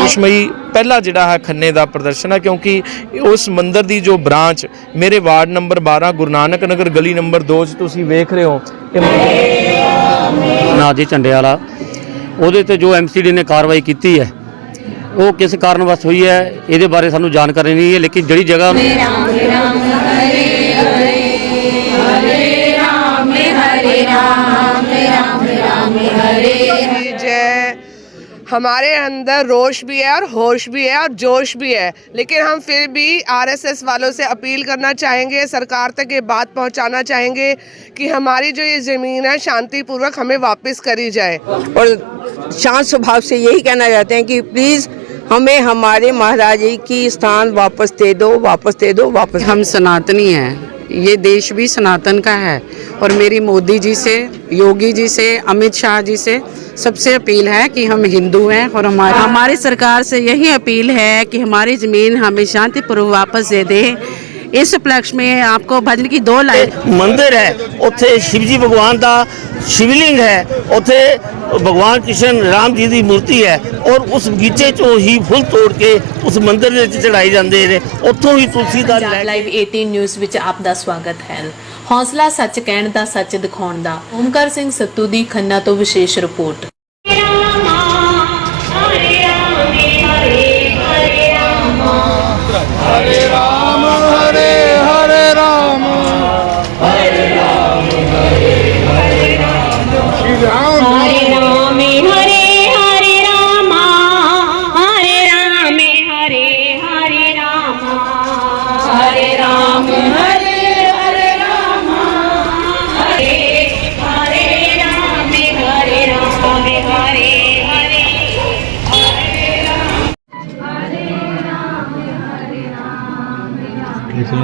ਖੁਸ਼ਮਈ ਪਹਿਲਾ ਜਿਹੜਾ ਹੈ ਖੰਨੇ ਦਾ ਪ੍ਰਦਰਸ਼ਨ ਹੈ, ਕਿਉਂਕਿ ਉਸ ਮੰਦਿਰ ਦੀ ਜੋ ਬ੍ਰਾਂਚ, ਮੇਰੇ ਵਾਰਡ ਨੰਬਰ 12 ਗੁਰੂ ਨਾਨਕ ਨਗਰ, ਗਲੀ ਨੰਬਰ 2 'ਚ ਤੁਸੀਂ ਵੇਖ ਰਹੇ ਹੋ ਨਾ ਜੀ ਝੰਡੇ ਵਾਲਾ ਉਹਦੇ ਤੇ ਜੋ ਐਮਸੀਡੀ ਨੇ ਕਾਰਵਾਈ ਕੀਤੀ ਹੈ ਉਹ ਕਿਸ ਕਾਰਨ ਵਸ ਹੋਈ ਹੈ ਇਹਦੇ ਬਾਰੇ ਸਾਨੂੰ ਜਾਣਕਾਰੀ ਨਹੀਂ ਹੈ ਲੇਕਿਨ ਜਿਹੜੀ ਜਗ੍ਹਾ की जय हमारे अंदर रोश भी है और होश भी है और जोश भी है लेकिन हम फिर भी आरएसएस वालों से अपील करना चाहेंगे सरकार तक ये बात पहुंचाना चाहेंगे कि हमारी जो ये ज़मीन है शांतिपूर्वक हमें वापस करी जाए और शांत स्वभाव से यही कहना चाहते हैं कि प्लीज़ हमें हमारे महाराज जी की स्थान वापस दे दो वापस दे दो वापस हम सनातनी हैं। ये देश भी सनातन का है। और मेरी मोदी जी से योगी जी से अमित शाह जी से सबसे अपील है कि हम हिंदू हैं और हमारे हमारी सरकार से यही अपील है कि हमारी ज़मीन हमें शांतिपूर्वक वापस दे दे। इस उपलक्ष्य में आपको भजन की दो लाइन ਮੰਦਿਰ ਹੈ ਉੱਥੇ ਸ਼ਿਵ ਜੀ ਭਗਵਾਨ ਦਾ ਸ਼ਿਵਲਿੰਗ ਹੈ ਉੱਥੇ ਭਗਵਾਨ ਕ੍ਰਿਸ਼ਨ ਰਾਮ ਜੀ ਦੀ ਮੂਰਤੀ ਹੈ ਔਰ ਉਸ ਬਗੀਚੇ ਚੋਂ ਹੀ ਫੁੱਲ ਤੋੜ ਕੇ ਉਸ ਮੰਦਿਰ ਦੇ ਵਿੱਚ ਚੜਾਈ ਜਾਂਦੇ ਨੇ ਉੱਥੋਂ ਹੀ ਤੁਲਸੀਦਾਰ ਲੈ ਪੰਜਾਬ ਲਾਈਵ 18 ਨਿਊਜ਼ ਵਿੱਚ ਆਪ ਦਾ ਸਵਾਗਤ ਹੈ ਹੌਸਲਾ ਸੱਚ ਕਹਿਣ ਦਾ ਸੱਚ ਦਿਖਾਉਣ ਦਾ ਓਮਕਾਰ ਸਿੰਘ ਸੱਤੂ ਦੀ ਖੰਨਾ ਤੋਂ ਵਿਸ਼ੇਸ਼ ਰਿਪੋਰਟ हरे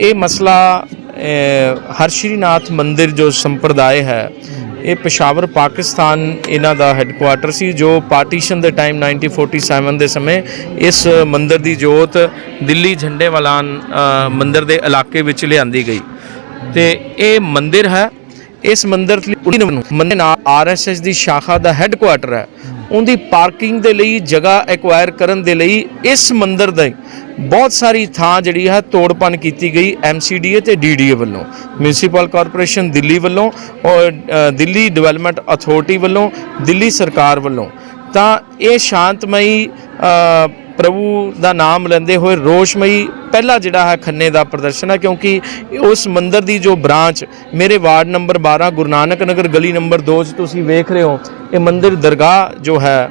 ਇਹ ਮਸਲਾ ਅਹ, ਹਰਸ਼੍ਰੀਨਾਥ ਮੰਦਿਰ ਜੋ ਸੰਪਰਦਾਇ ਹੈ ਇਹ ਪਸ਼ਾਵਰ ਪਾਕਿਸਤਾਨ ਇਹਨਾਂ ਦਾ ਹੈੱਡਕੁਆਟਰ ਸੀ ਜੋ ਪਾਰਟੀਸ਼ਨ ਦੇ ਟਾਈਮ 1947 ਦੇ ਸਮੇਂ ਇਸ ਮੰਦਿਰ ਦੀ ਜੋਤ ਦਿੱਲੀ ਝੰਡੇ ਵਾਲਾਨ ਮੰਦਿਰ ਦੇ ਇਲਾਕੇ ਵਿੱਚ ਲਿਆਂਦੀ ਗਈ। ਤੇ ਇਹ ਮੰਦਿਰ ਹੈ ਇਸ ਮੰਦਿਰ ਲਈ ਮੰਦਿਰ ਨਾਲ ਆਰਐਸਐਸ ਦੀ ਸ਼ਾਖਾ ਦਾ ਹੈੱਡਕੁਆਟਰ ਹੈ। ਉਹਦੀ ਪਾਰਕਿੰਗ ਦੇ ਲਈ ਜਗ੍ਹਾ ਐਕਵਾਇਰ ਕਰਨ ਦੇ ਲਈ ਇਸ ਮੰਦਿਰ ਦੇ ਬਹੁਤ ਸਾਰੀ ਥਾਂ ਜਿਹੜੀ ਹੈ ਤੋੜਪਨ ਕੀਤੀ ਗਈ ਐਮਸੀਡੀਏ ਤੇ ਡੀਡੀਏ ਵੱਲੋਂ। ਮਿਊਨਿਸਪਲ ਕਾਰਪੋਰੇਸ਼ਨ ਦਿੱਲੀ ਵੱਲੋਂ, ਔਰ ਦਿੱਲੀ ਡਿਵੈਲਪਮੈਂਟ ਅਥਾਰਟੀ ਵੱਲੋਂ, ਦਿੱਲੀ ਸਰਕਾਰ ਵੱਲੋਂ। ਤਾਂ ਇਹ ਸ਼ਾਂਤਮਈ ਪ੍ਰਭੂ ਦਾ ਨਾਮ ਲੈਂਦੇ ਹੋਏ ਰੋਸ਼ਮਈ ਪਹਿਲਾ ਜਿਹੜਾ ਹੈ ਖੰਨੇ ਦਾ ਪ੍ਰਦਰਸ਼ਨ ਹੈ, ਕਿਉਂਕਿ ਉਸ ਮੰਦਿਰ ਦੀ ਜੋ ਬ੍ਰਾਂਚ, ਮੇਰੇ ਵਾਰਡ ਨੰਬਰ 12 ਗੁਰੂ ਨਾਨਕ ਨਗਰ ਗਲੀ ਨੰਬਰ 2 'ਚ ਤੁਸੀਂ ਵੇਖ ਰਹੇ ਹੋ, ਇਹ ਮੰਦਿਰ ਦਰਗਾਹ ਜੋ ਹੈ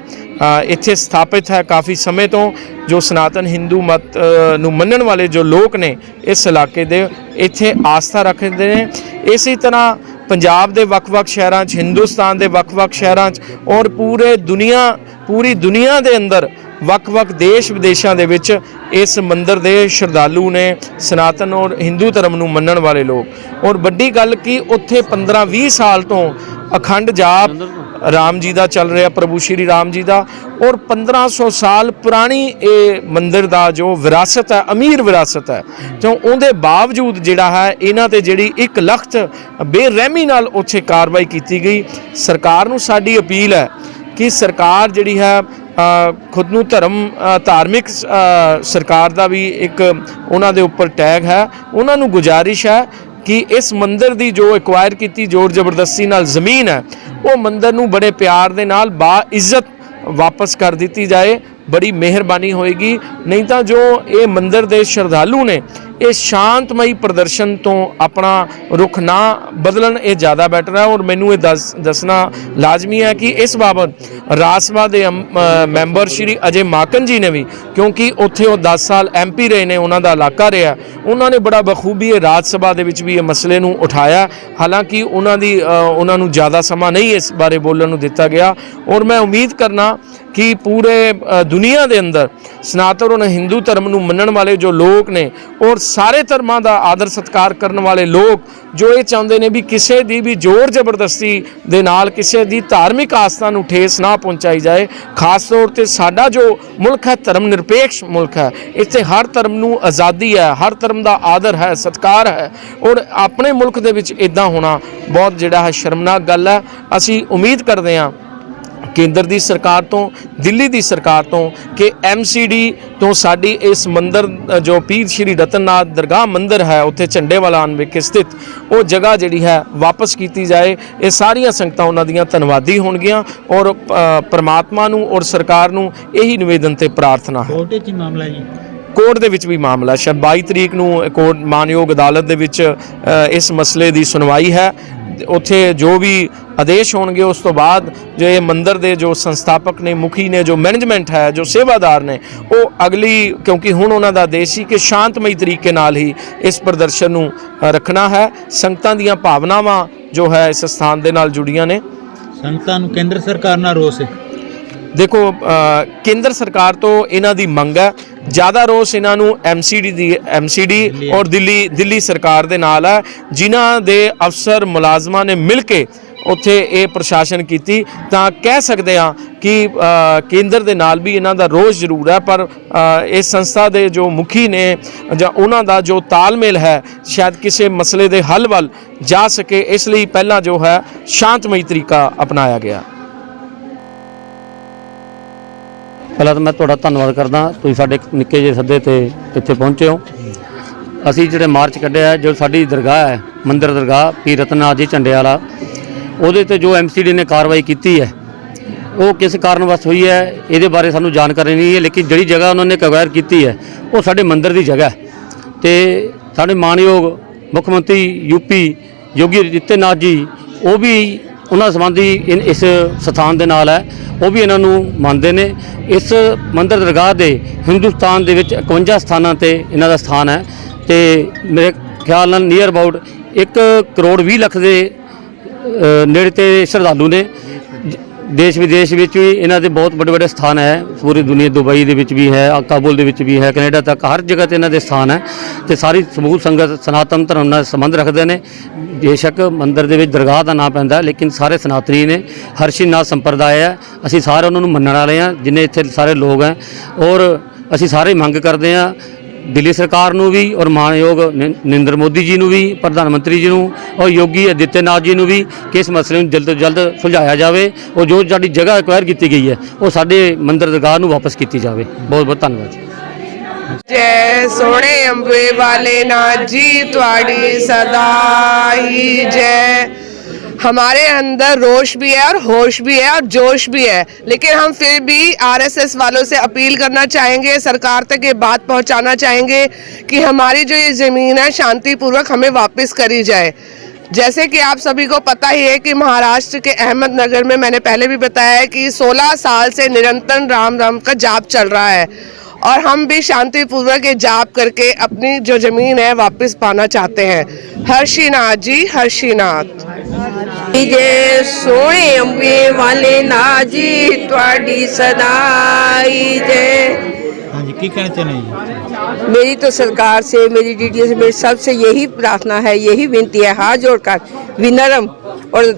ਇੱਥੇ ਸਥਾਪਿਤ ਹੈ ਕਾਫੀ ਸਮੇਂ ਤੋਂ, ਜੋ ਸਨਾਤਨ ਹਿੰਦੂ ਮਤ ਨੂੰ ਮੰਨਣ ਵਾਲੇ ਜੋ ਲੋਕ ਨੇ ਇਸ ਇਲਾਕੇ ਦੇ, ਇੱਥੇ ਆਸਥਾ ਰੱਖਦੇ ਨੇ। ਇਸੇ ਤਰ੍ਹਾਂ ਪੰਜਾਬ ਦੇ ਵੱਖ-ਵੱਖ ਸ਼ਹਿਰਾਂ 'ਚ, ਹਿੰਦੁਸਤਾਨ ਦੇ ਵੱਖ-ਵੱਖ ਸ਼ਹਿਰਾਂ 'ਚ ਔਰ ਪੂਰੇ ਦੁਨੀਆ, ਪੂਰੀ ਦੁਨੀਆ ਦੇ ਅੰਦਰ ਵੱਖ-ਵੱਖ ਦੇਸ਼ ਵਿਦੇਸ਼ਾਂ ਦੇ ਵਿੱਚ ਇਸ ਮੰਦਿਰ ਦੇ ਸ਼ਰਧਾਲੂ ਨੇ ਸਨਾਤਨ ਔਰ ਹਿੰਦੂ ਧਰਮ ਨੂੰ ਮੰਨਣ ਵਾਲੇ ਲੋਕ। ਔਰ ਵੱਡੀ ਗੱਲ ਕਿ, ਉੱਥੇ 15-20 ਸਾਲ ਤੋਂ ਅਖੰਡ ਜਾਪ ਰਾਮ ਜੀ ਦਾ ਚੱਲ ਰਿਹਾ, ਪ੍ਰਭੂ ਸ਼੍ਰੀ ਰਾਮ ਜੀ ਦਾ। ਔਰ 1500 ਸਾਲ ਪੁਰਾਣੀ ਇਹ ਮੰਦਿਰ ਦਾ ਜੋ ਵਿਰਾਸਤ ਹੈ, ਅਮੀਰ ਵਿਰਾਸਤ ਹੈ ਕਿਉਂ ਉਹਦੇ ਬਾਵਜੂਦ ਜਿਹੜਾ ਹੈ, ਇਹਨਾਂ ਤੇ ਜਿਹੜੀ ਇੱਕ ਲਖਤ ਬੇਰਹਿਮੀ ਨਾਲ ਉੱਥੇ ਕਾਰਵਾਈ ਕੀਤੀ ਗਈ। ਸਰਕਾਰ ਨੂੰ ਸਾਡੀ ਅਪੀਲ ਹੈ ਕਿ ਸਰਕਾਰ ਜਿਹੜੀ ਹੈ ਖੁਦ ਨੂੰ ਧਰਮ ਧਾਰਮਿਕ ਸਰਕਾਰ ਦਾ ਵੀ ਇੱਕ ਉਹਨਾਂ ਦੇ ਉੱਪਰ ਟੈਗ ਹੈ। ਉਹਨਾਂ ਨੂੰ ਗੁਜ਼ਾਰਿਸ਼ ਹੈ ਕਿ ਇਸ ਮੰਦਰ ਦੀ ਜੋ ਐਕਵਾਇਰ ਕੀਤੀ ਜ਼ੋਰ ਜ਼ਬਰਦਸਤੀ ਨਾਲ ਜ਼ਮੀਨ ਹੈ, ਉਹ ਮੰਦਰ ਨੂੰ ਬੜੇ ਪਿਆਰ ਦੇ ਨਾਲ ਬਾ ਇੱਜ਼ਤ ਵਾਪਸ ਕਰ ਦਿੱਤੀ ਜਾਏ। ਬੜੀ ਮਿਹਰਬਾਨੀ ਹੋਏਗੀ। ਨਹੀਂ ਤਾਂ ਜੋ ਇਹ ਮੰਦਰ ਦੇ ਸ਼ਰਧਾਲੂ ਨੇ ਇਹ ਸ਼ਾਂਤਮਈ ਪ੍ਰਦਰਸ਼ਨ ਤੋਂ ਆਪਣਾ ਰੁਖ ਨਾ ਬਦਲਣ ਇਹ ਜ਼ਿਆਦਾ ਬੈਟਰ ਹੈ ਔਰ ਮੈਨੂੰ ਇਹ ਦੱਸ ਦੱਸਣਾ ਲਾਜ਼ਮੀ ਹੈ ਕਿ ਇਸ ਬਾਬਤ ਰਾਜ ਸਭਾ ਦੇ ਅਮ- ਮੈਂਬਰ ਸ਼੍ਰੀ ਅਜੇ ਮਾਕਨ ਜੀ ਨੇ ਵੀ, ਕਿਉਂਕਿ ਉੱਥੇ ਉਹ 10 ਸਾਲ ਐਮਪੀ ਰਹੇ ਨੇ, ਉਹਨਾਂ ਦਾ ਇਲਾਕਾ ਰਿਹਾ। ਉਹਨਾਂ ਨੇ ਬੜਾ ਬਖੂਬੀ ਇਹ ਰਾਜ ਸਭਾ ਦੇ ਵਿੱਚ ਵੀ ਇਹ ਮਸਲੇ ਨੂੰ ਉਠਾਇਆ। ਹਾਲਾਂਕਿ ਉਹਨਾਂ ਦੀ ਉਹਨਾਂ ਨੂੰ ਜ਼ਿਆਦਾ ਸਮਾਂ ਨਹੀਂ ਇਸ ਬਾਰੇ ਬੋਲਣ ਨੂੰ ਦਿੱਤਾ ਗਿਆ। ਔਰ ਮੈਂ ਉਮੀਦ ਕਰਨਾ ਕਿ ਪੂਰੇ ਦੁਨੀਆ ਦੇ ਅੰਦਰ ਸਨਾਤਨ ਔਰ ਹਿੰਦੂ ਧਰਮ ਨੂੰ ਮੰਨਣ ਵਾਲੇ ਜੋ ਲੋਕ ਨੇ, ਔਰ ਸਾਰੇ ਧਰਮਾਂ ਦਾ ਆਦਰ ਸਤਿਕਾਰ ਕਰਨ ਵਾਲੇ ਲੋਕ ਜੋ ਇਹ ਚਾਹੁੰਦੇ ਨੇ ਵੀ ਕਿਸੇ ਦੀ ਵੀ ਜ਼ੋਰ ਜ਼ਬਰਦਸਤੀ ਦੇ ਨਾਲ ਕਿਸੇ ਦੀ ਧਾਰਮਿਕ ਆਸਥਾ ਨੂੰ ਠੇਸ ਨਾ ਪਹੁੰਚਾਈ ਜਾਏ, ਖਾਸ ਤੌਰ ਤੇ ਸਾਡਾ ਜੋ ਮੁਲਕ ਹੈ, ਧਰਮ ਨਿਰਪੇਖ ਮੁਲਕ ਹੈ, ਇੱਥੇ ਹਰ ਧਰਮ ਨੂੰ ਆਜ਼ਾਦੀ ਹੈ, ਹਰ ਧਰਮ ਦਾ ਆਦਰ ਹੈ, ਸਤਿਕਾਰ ਹੈ ਔਰ ਆਪਣੇ ਮੁਲਕ ਦੇ ਵਿੱਚ ਇਦਾਂ ਹੋਣਾ ਬਹੁਤ ਜਿਹੜਾ ਹੈ ਸ਼ਰਮਨਾਕ ਗੱਲ ਹੈ। ਅਸੀਂ ਉਮੀਦ ਕਰਦੇ ਹਾਂ ਕੇਂਦਰ ਦੀ ਸਰਕਾਰ ਤੋਂ ਦਿੱਲੀ ਦੀ ਸਰਕਾਰ ਤੋਂ ਕਿ ਐਮਸੀਡੀ ਤੋਂ ਸਾਡੀ ਇਸ ਮੰਦਿਰ ਜੋ ਪੀਰ ਸ਼੍ਰੀ ਰਤਨਨਾਥ ਦਰਗਾਹ ਮੰਦਿਰ ਹੈ ਉੱਥੇ ਝੰਡੇ ਵਾਲਾ ਵਿਖੇ ਸਥਿਤ ਉਹ ਜਗ੍ਹਾ ਜਿਹੜੀ ਹੈ ਵਾਪਸ ਕੀਤੀ ਜਾਏ। ਇਹ ਸਾਰੀਆਂ ਸੰਗਤਾਂ ਉਹਨਾਂ ਦੀਆਂ ਧੰਨਵਾਦੀ ਹੋਣਗੀਆਂ ਔਰ ਪ੍ਰਮਾਤਮਾ ਨੂੰ ਔਰ ਸਰਕਾਰ ਨੂੰ ਇਹੀ ਨਿਵੇਦਨ ਤੇ ਪ੍ਰਾਰਥਨਾ ਹੈ। ਕੋਰਟ 'ਚ ਹੀ ਮਾਮਲਾ ਜੀ? ਕੋਰਟ ਦੇ ਵਿੱਚ ਵੀ ਮਾਮਲਾ ਸ਼ਾਇਦ 22 ਤਰੀਕ ਨੂੰ ਕੋਰਟ ਮਾਨਯੋਗ ਅਦਾਲਤ ਦੇ ਵਿੱਚ ਇਸ ਮਸਲੇ ਦੀ ਸੁਣਵਾਈ ਹੈ। ਉੱਥੇ ਜੋ ਵੀ ਆਦੇਸ਼ ਹੋਣਗੇ ਉਸ ਤੋਂ ਬਾਅਦ ਜੋ ਇਹ ਮੰਦਿਰ ਦੇ ਜੋ ਸੰਸਥਾਪਕ ਨੇ ਮੁਖੀ ਨੇ ਜੋ ਮੈਨੇਜਮੈਂਟ ਹੈ ਜੋ ਸੇਵਾਦਾਰ ਨੇ ਉਹ ਅਗਲੀ ਕਿਉਂਕਿ ਹੁਣ ਉਹਨਾਂ ਦਾ ਆਦੇਸ਼ ਸੀ ਕਿ ਸ਼ਾਂਤਮਈ ਤਰੀਕੇ ਨਾਲ ਹੀ ਇਸ ਪ੍ਰਦਰਸ਼ਨ ਨੂੰ ਰੱਖਣਾ ਹੈ। ਸੰਗਤਾਂ ਦੀਆਂ ਭਾਵਨਾਵਾਂ ਜੋ ਹੈ ਇਸ ਸਥਾਨ ਦੇ ਨਾਲ ਜੁੜੀਆਂ ਨੇ। ਸੰਗਤਾਂ ਨੂੰ ਕੇਂਦਰ ਸਰਕਾਰ ਨਾਲ ਰੋਸ ਹੈ। ਦੇਖੋ ਕੇਂਦਰ ਸਰਕਾਰ ਤੋਂ ਇਹਨਾਂ ਦੀ ਮੰਗ ਹੈ ਜ਼ਿਆਦਾ ਰੋਸ ਇਹਨਾਂ ਨੂੰ ਐਮਸੀਡੀ ਦੀ ਐਮਸੀਡੀ ਔਰ ਦਿੱਲੀ ਦਿੱਲੀ ਸਰਕਾਰ ਦੇ ਨਾਲ ਹੈ ਜਿਨ੍ਹਾਂ ਦੇ ਅਫਸਰ ਮੁਲਾਜ਼ਮਾਂ ਨੇ ਮਿਲ ਕੇ ਉੱਥੇ ਇਹ ਪ੍ਰਸ਼ਾਸਨ ਕੀਤੀ। ਤਾਂ ਕਹਿ ਸਕਦੇ ਹਾਂ ਕਿ ਕੇਂਦਰ ਦੇ ਨਾਲ ਵੀ ਇਹਨਾਂ ਦਾ ਰੋਸ ਜ਼ਰੂਰ ਹੈ ਪਰ ਇਸ ਸੰਸਥਾ ਦੇ ਜੋ ਮੁਖੀ ਨੇ ਜਾਂ ਉਹਨਾਂ ਦਾ ਜੋ ਤਾਲਮੇਲ ਹੈ ਸ਼ਾਇਦ ਕਿਸੇ ਮਸਲੇ ਦੇ ਹੱਲ ਵੱਲ ਜਾ ਸਕੇ ਇਸ ਲਈ ਪਹਿਲਾਂ ਜੋ ਹੈ ਸ਼ਾਂਤਮਈ ਤਰੀਕਾ ਅਪਣਾਇਆ ਗਿਆ। ਪਹਿਲਾਂ ਤਾਂ ਮੈਂ ਤੁਹਾਡਾ ਧੰਨਵਾਦ ਕਰਦਾ, ਤੁਸੀਂ ਸਾਡੇ ਇੱਕ ਨਿੱਕੇ ਜਿਹੇ ਸੱਦੇ ਤੇ ਇੱਥੇ ਪਹੁੰਚੇ ਹੋ। ਅਸੀਂ ਜਿਹੜੇ ਮਾਰਚ ਕੱਢਿਆ ਜੋ ਸਾਡੀ ਦਰਗਾਹ ਹੈ, ਮੰਦਿਰ ਦਰਗਾਹ ਪੀਰ ਰਤਨਨਾਥ ਜੀ ਝੰਡੇ ਵਾਲਾ ਉਹਦੇ ਤੇ ਜੋ ਐਮਸੀਡੀ ਨੇ ਕਾਰਵਾਈ ਕੀਤੀ ਹੈ, ਉਹ ਕਿਸ ਕਾਰਨ ਵਸ ਹੋਈ ਹੈ, ਇਹਦੇ ਬਾਰੇ ਸਾਨੂੰ ਜਾਣਕਾਰੀ ਨਹੀਂ ਹੈ, ਲੇਕਿਨ ਜਿਹੜੀ ਜਗ੍ਹਾ ਉਹਨਾਂ ਨੇ ਕਵੈਰ ਕੀਤੀ ਹੈ, ਉਹ ਸਾਡੇ ਮੰਦਿਰ ਦੀ ਜਗ੍ਹਾ ਹੈ। ਤੇ ਸਾਡੇ ਮਾਨਯੋਗ ਮੁੱਖ ਮੰਤਰੀ ਯੂਪੀ ਯੋਗੀ ਆਦਿੱਤਿਆਨਾਥ ਜੀ, ਉਹ ਵੀ ਉਹਨਾਂ ਸੰਬੰਧੀ ਇਨ- ਇਸ ਸਥਾਨ ਦੇ ਨਾਲ ਹੈ। ਉਹ ਵੀ ਇਹਨਾਂ ਨੂੰ ਮੰਨਦੇ ਨੇ। ਇਸ ਮੰਦਰ ਦਰਗਾਹ ਦੇ ਹਿੰਦੁਸਤਾਨ ਦੇ ਵਿੱਚ 51 ਸਥਾਨਾਂ ਤੇ ਇਹਨਾਂ ਦਾ ਸਥਾਨ ਹੈ। ਤੇ ਮੇਰੇ ਖਿਆਲ ਨਾਲ ਨੀਅਰ ਅਬਾਊਟ 1 ਕਰੋੜ 20 ਲੱਖ ਦੇ ਅ, ਨੇੜੇ ਤੇ ਸ਼ਰਧਾਲੂ ਨੇ। ਦੇਸ਼ ਵਿਦੇਸ਼ ਵਿੱਚ ਵੀ ਇਹਨਾਂ ਦੇ ਬਹੁਤ ਵੱਡੇ ਵੱਡੇ ਸਥਾਨ ਹੈ। ਪੂਰੀ ਦੁਨੀਆ ਦੁਬਈ ਦੇ ਵਿੱਚ ਵੀ ਹੈ ਕਾਬੁਲ ਦੇ ਵਿੱਚ ਵੀ ਹੈ, ਕੈਨੇਡਾ ਤੱਕ ਹਰ ਜਗ੍ਹਾ ਤੇ ਇਹਨਾਂ ਦੇ ਸਥਾਨ ਹੈ ਤੇ ਸਾਰੀ ਸਮੂਹ ਸੰਗਤ ਸਨਾਤਨ ਧਰਮ ਨਾਲ ਸੰਬੰਧ ਰੱਖਦੇ ਨੇ। ਬੇਸ਼ੱਕ ਮੰਦਿਰ ਦੇ ਵਿੱਚ ਦਰਗਾਹ ਦਾ ਨਾਮ ਪੈਂਦਾ, ਲੇਕਿਨ ਸਾਰੇ ਸਨਾਤਨੀ ਨੇ ਹਰਸ਼ਿਨਾਥ ਸੰਪਰਦਾਇ ਹੈ। ਅਸੀਂ ਸਾਰੇ ਉਹਨਾਂ ਨੂੰ ਮੰਨਣ ਵਾਲੇ ਹਾਂ, ਜਿੰਨੇ ਇੱਥੇ ਸਾਰੇ ਲੋਕ ਹੈ। ਔਰ ਅਸੀਂ ਸਾਰੇ ਮੰਗ ਕਰਦੇ ਹਾਂ ਦਿੱਲੀ ਸਰਕਾਰ ਨੂੰ ਵੀ ਔਰ ਮਾਨਯੋਗ ਨਰਿੰਦਰ ਮੋਦੀ ਜੀ ਨੂੰ ਵੀ, ਪ੍ਰਧਾਨ ਮੰਤਰੀ ਜੀ ਨੂੰ ਔਰ ਯੋਗੀ ਆਦਿੱਤਿਆਨਾਥ ਜੀ ਨੂੰ ਵੀ ਕਿ ਇਸ ਮਸਲੇ ਨੂੰ ਜਲਦ ਤੋਂ ਜਲਦ ਸੁਲਝਾਇਆ ਜਾਵੇ ਔਰ ਜੋ ਸਾਡੀ ਜਗ੍ਹਾ ਐਕਵਾਇਰ ਕੀਤੀ ਗਈ ਹੈ, ਉਹ ਸਾਡੇ ਮੰਦਰ ਦਰਗਾਹ ਨੂੰ ਵਾਪਸ ਕੀਤੀ ਜਾਵੇ। ਬਹੁਤ ਬਹੁਤ ਧੰਨਵਾਦ ਜੈ। ਸੋਹਣੇ ਅੰਬੇ ਵਾਲੇ ਨਾਥ ਜੀ, ਤੁਹਾਡੀ ਸਦਾ ਹੀ ਜੈ। हमारे अंदर रोश भी है और होश भी है और जोश भी है। लेकिन हम फिर भी आरएसएस वालों से अपील करना चाहेंगे, सरकार तक ये बात पहुंचाना चाहेंगे कि हमारी जो ये ज़मीन है, शांतिपूर्वक हमें वापस करी जाए। जैसे कि आप सभी को पता ही है कि महाराष्ट्र के अहमदनगर में मैंने पहले भी बताया है कि 16 साल से निरंतर राम राम का जाप चल रहा है और हम भी शांतिपूर्वक ये जाप करके अपनी जो ज़मीन है वापस पाना चाहते हैं। हर्षीनाथ जी, हर्षीनाथ। जे सोने अंबे वाले नाजी थी सदाई जे हाँ जी की चाहिए मेरी तो सरकार से मेरी डीडीओ से मेरी सबसे यही प्रार्थना है यही विनती है हाथ जोड़कर विनरम और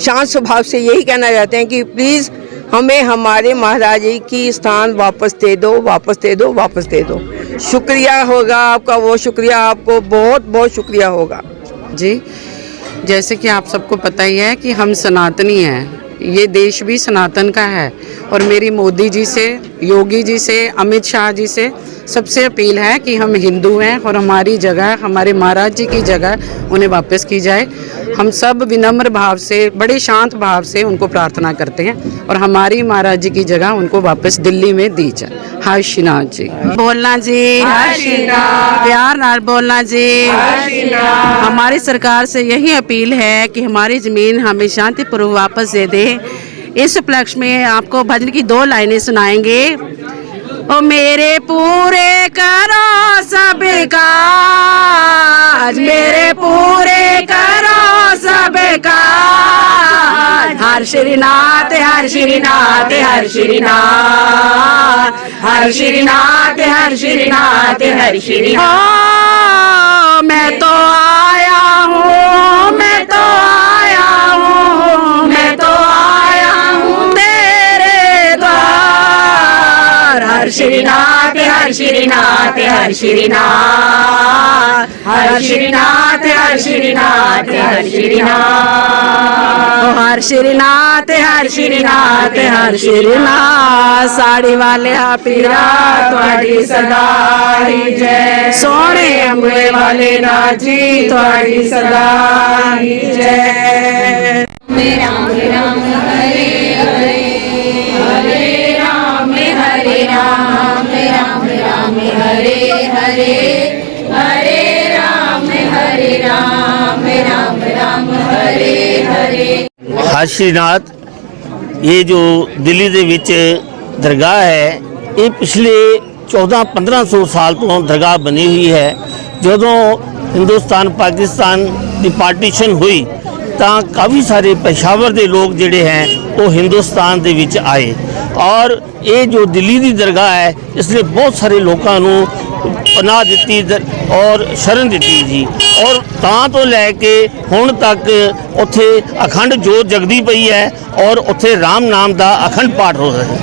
शांत स्वभाव से यही कहना चाहते हैं कि प्लीज़ हमें हमारे महाराज जी की स्थान वापस दे दो वापस दे दो वापस दे दो। शुक्रिया होगा आपका वो शुक्रिया आपको बहुत बहुत शुक्रिया होगा। जी। जैसे कि आप सबको पता ही है कि हम सनातनी हैं। ये देश भी सनातन का है। और मेरी मोदी जी से, योगी जी से, अमित शाह जी से सबसे अपील है कि हम हिंदू हैं और हमारी जगह, हमारे महाराज जी की जगह उन्हें वापस की जाए। हम सब विनम्र भाव से बड़े शांत भाव से उनको प्रार्थना करते हैं और हमारी महाराज जी की जगह उनको वापस दिल्ली में दी जाए। हाय श्रीनाथ जी। बोलना जी। प्यार नाल बोलना जी। हमारी सरकार से यही अपील है कि हमारी ज़मीन हमें शांतिपूर्वक वापस दे दे। इस उपलक्ष्य में आपको भजन की दो लाइनें सुनाएँगे। ओ मेरे पूरे करो। श्रीनाथ हर श्रीनाथ हर श्रीनाथ हर श्रीनाथ हर श्रीनाथ हर श्रीनाथ मैं तो आया हूँ मैं तो आया हूँ मैं तो आया हूँ तेरे द्वार हर श्रीनाथ ਸ਼੍ਰੀ ਨਾਥ ਹਰ ਸ਼੍ਰੀ ਨਾਥ ਹਰ ਸ਼੍ਰੀ ਨਾਥ ਹਰ ਸ਼੍ਰੀ ਨਾਥ ਹਰ ਸ਼੍ਰੀ ਨਾਥ ਹਰ ਸ਼੍ਰੀ ਨਾਥ ਹਰ ਸ਼੍ਰੀ ਨਾਥ ਹਰ ਸ਼੍ਰੀ ਨਾਥ ਸਾੜੀ ਵਾਲਿਆ ਪੀਰਾ ਤੁਹਾਡੀ ਸਦਾ ਹੀ ਜੈ ਸੋਹਣੇ ਅੰਬੇ ਵਾਲੇ ਨਾਜੀ ਤੁਹਾਡੀ ਸਦਾ ਜੈ ਸ਼੍ਰੀਨਾਥ ਇਹ ਜੋ ਦਿੱਲੀ ਦੇ ਵਿੱਚ ਦਰਗਾਹ ਹੈ, ਇਹ ਪਿਛਲੇ 14-1500 ਸਾਲ ਤੋਂ ਦਰਗਾਹ ਬਣੀ ਹੋਈ ਹੈ। ਜਦੋਂ ਹਿੰਦੁਸਤਾਨ, ਪਾਕਿਸਤਾਨ ਦੀ ਪਾਰਟੀਸ਼ਨ ਹੋਈ, ਤਾਂ ਕਾਫੀ ਸਾਰੇ ਪਸ਼ਾਵਰ ਦੇ ਲੋਕ ਜਿਹੜੇ ਹੈ, ਉਹ ਹਿੰਦੁਸਤਾਨ ਦੇ ਵਿੱਚ ਆਏ। ਔਰ ਇਹ ਜੋ ਦਿੱਲੀ ਦੀ ਦਰਗਾਹ ਹੈ, ਇਸ ਨੇ ਬਹੁਤ ਸਾਰੇ ਲੋਕਾਂ ਨੂੰ ਪਨਾਹ ਦਿੱਤੀ ਔਰ ਸ਼ਰਨ ਦਿੱਤੀ ਜੀ। ਔਰ ਤਾਂ ਤੋਂ ਲੈ ਕੇ ਹੁਣ ਤੱਕ ਉੱਥੇ ਅਖੰਡ ਜੋਤ ਜਗਦੀ ਪਈ ਹੈ ਔਰ ਉੱਥੇ ਰਾਮ ਨਾਮ ਦਾ ਅਖੰਡ ਪਾਠ ਹੋ ਰਿਹਾ ਹੈ।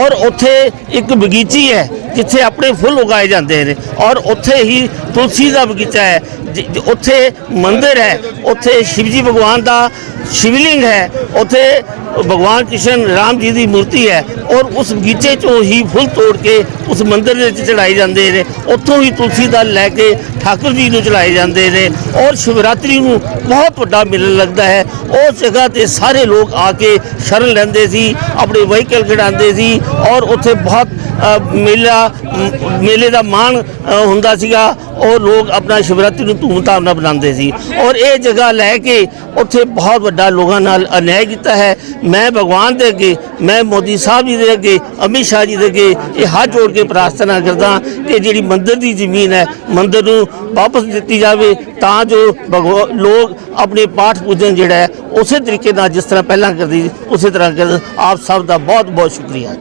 ਔਰ ਉੱਥੇ ਇੱਕ ਬਗੀਚੀ ਹੈ, ਜਿੱਥੇ ਆਪਣੇ ਫੁੱਲ ਉਗਾਏ ਜਾਂਦੇ ਨੇ। ਔਰ ਉੱਥੇ ਹੀ ਤੁਲਸੀ ਦਾ ਬਗੀਚਾ ਹੈ, ਜਿ- ਉੱਥੇ ਮੰਦਿਰ ਹੈ, ਉੱਥੇ ਸ਼ਿਵਜੀ ਭਗਵਾਨ ਦਾ ਸ਼ਿਵਲਿੰਗ ਹੈ, ਉੱਥੇ ਭਗਵਾਨ ਕ੍ਰਿਸ਼ਨ ਰਾਮ ਜੀ ਦੀ ਮੂਰਤੀ ਹੈ ਔਰ ਉਸ ਬਗੀਚੇ ਚੋਂ ਹੀ ਫੁੱਲ ਤੋੜ ਕੇ ਉਸ ਮੰਦਿਰ ਦੇ ਵਿੱਚ ਚੜਾਏ ਜਾਂਦੇ ਨੇ, ਉੱਥੋਂ ਹੀ ਤੁਲਸੀ ਦਲ ਲੈ ਕੇ ਠਾਕੁਰ ਜੀ ਨੂੰ ਚੜਾਏ ਜਾਂਦੇ ਨੇ ਔਰ ਸ਼ਿਵਰਾਤਰੀ ਨੂੰ ਬਹੁਤ ਵੱਡਾ ਮੇਲਾ ਲੱਗਦਾ ਹੈ। ਉਸ ਜਗ੍ਹਾ ਤੇ ਸਾਰੇ ਲੋਕ ਆ ਕੇ ਸ਼ਰਨ ਲੈਂਦੇ ਸੀ, ਆਪਣੇ ਵਹੀਕਲ ਖੜਾਉਂਦੇ ਸੀ ਔਰ ਉੱਥੇ ਬਹੁਤ ਮੇਲਾ ਮੇਲੇ ਦਾ ਮਾਣ ਹੁੰਦਾ ਸੀਗਾ। ਉਹ ਲੋਕ ਆਪਣਾ ਸ਼ਿਵਰਾਤਰੀ ਨੂੰ ਧੂਮਧਾਮ ਨਾਲ ਬਣਾਉਂਦੇ ਸੀ। ਔਰ ਇਹ ਜਗ੍ਹਾ ਲੈ ਕੇ ਉੱਥੇ ਬਹੁਤ ਵੱਡਾ ਲੋਕਾਂ ਨਾਲ ਅਨਿਆਇ ਕੀਤਾ ਹੈ। ਮੈਂ ਭਗਵਾਨ ਦੇ ਅੱਗੇ, ਮੈਂ ਮੋਦੀ ਸਾਹਿਬ ਜੀ ਦੇ ਅੱਗੇ, ਅਮਿਤ ਸ਼ਾਹ ਜੀ ਦੇ ਅੱਗੇ ਇਹ ਹੱਥ ਜੋੜ ਕੇ ਪ੍ਰਾਰਥਨਾ ਕਰਦਾ ਕਿ ਜਿਹੜੀ ਮੰਦਿਰ ਦੀ ਜ਼ਮੀਨ ਹੈ, ਮੰਦਿਰ ਨੂੰ ਵਾਪਸ ਦਿੱਤੀ ਜਾਵੇ ਤਾਂ ਜੋ ਭਗਵਾ, ਲੋਕ ਆਪਣੇ ਪਾਠ ਪੂਜਨ ਜਿਹੜਾ ਹੈ, ਉਸੇ ਤਰੀਕੇ ਨਾਲ ਜਿਸ ਤਰ੍ਹਾਂ ਪਹਿਲਾਂ ਕਰਦੀ, ਉਸੇ ਤਰ੍ਹਾਂ ਕਰ, ਆਪ ਸਭ ਦਾ ਬਹੁਤ ਬਹੁਤ ਸ਼ੁਕਰੀਆ।